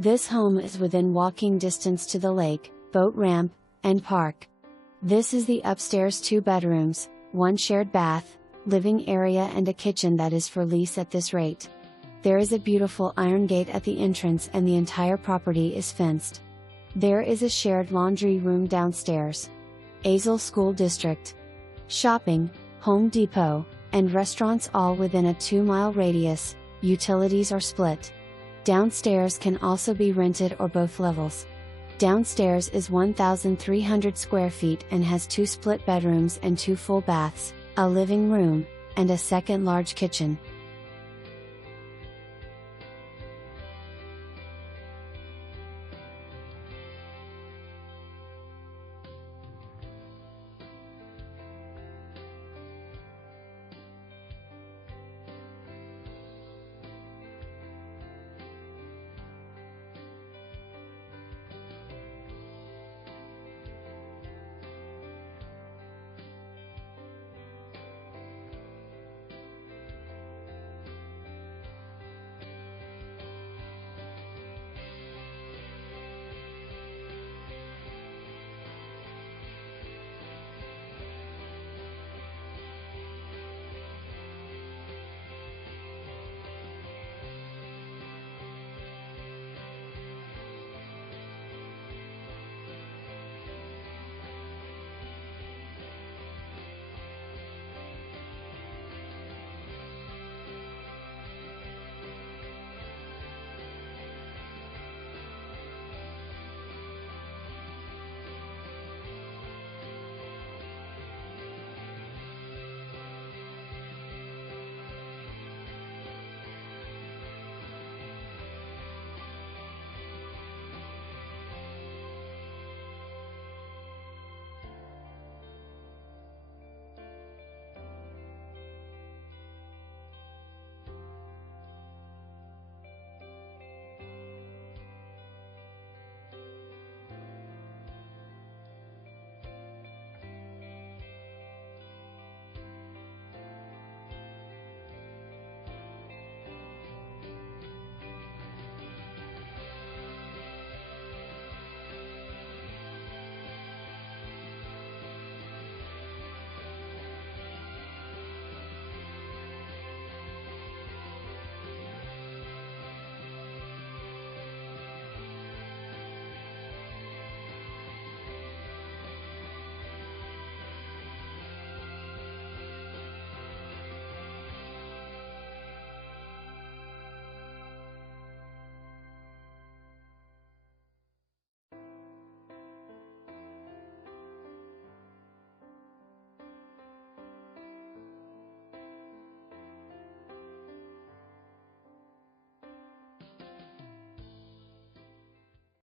This home is within walking distance to the lake, boat ramp, and park. This is the upstairs 2 bedrooms, 1 shared bath, living area and a kitchen that is for lease at this rate. There is a beautiful iron gate at the entrance and the entire property is fenced. There is a shared laundry room downstairs. Azle School District. Shopping, Home Depot, and restaurants all within a 2-mile radius. Utilities are split. Downstairs can also be rented or both levels. Downstairs is 1,300 square feet and has 2 split bedrooms and 2 full baths, a living room, and a second large kitchen.